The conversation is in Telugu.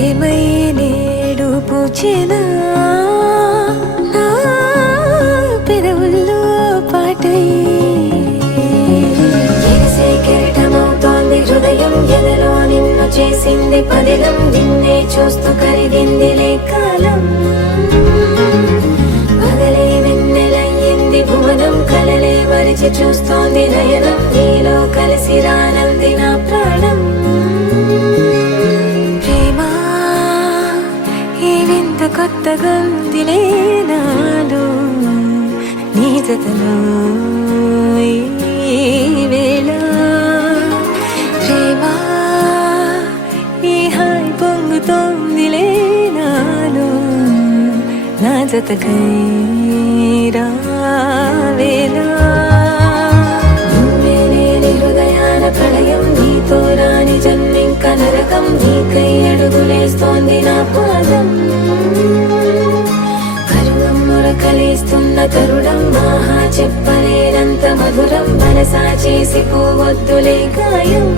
ఏమై నేడు పూచెనా నా పెదవుల్లో పాటై ఎగిసే కెరటమవుతోంది హృదయం ఎదలో నిన్ను చేసింది పదిలం నిన్నే చూస్తూ కరిగిందిలే కాలం పగలే వెన్నెలయ్యింది భువనం కలలే మరిచి చూస్తోంది నయనం నీలో కలిసి రానంది నా ప్రాణం ప్రేమ ఈ వింత కొత్తగా ఉందిలే నాలో నీ జతలో ఈ వేళ ప్రేమ ఈ హాయి పొంగుతోందిలే నాలో నా జతకై రావేలా నువ్వే లేని హృదయాల ప్రళయం నీతో రాని జన్మింక నరకం నీకై అడుగులేస్తోంది నా పాదం పరువం మురకలేస్తున్న తరుణం ఆహా చెప్పలేనంత మధురం మనసా చేసి పోవద్దులే గాయం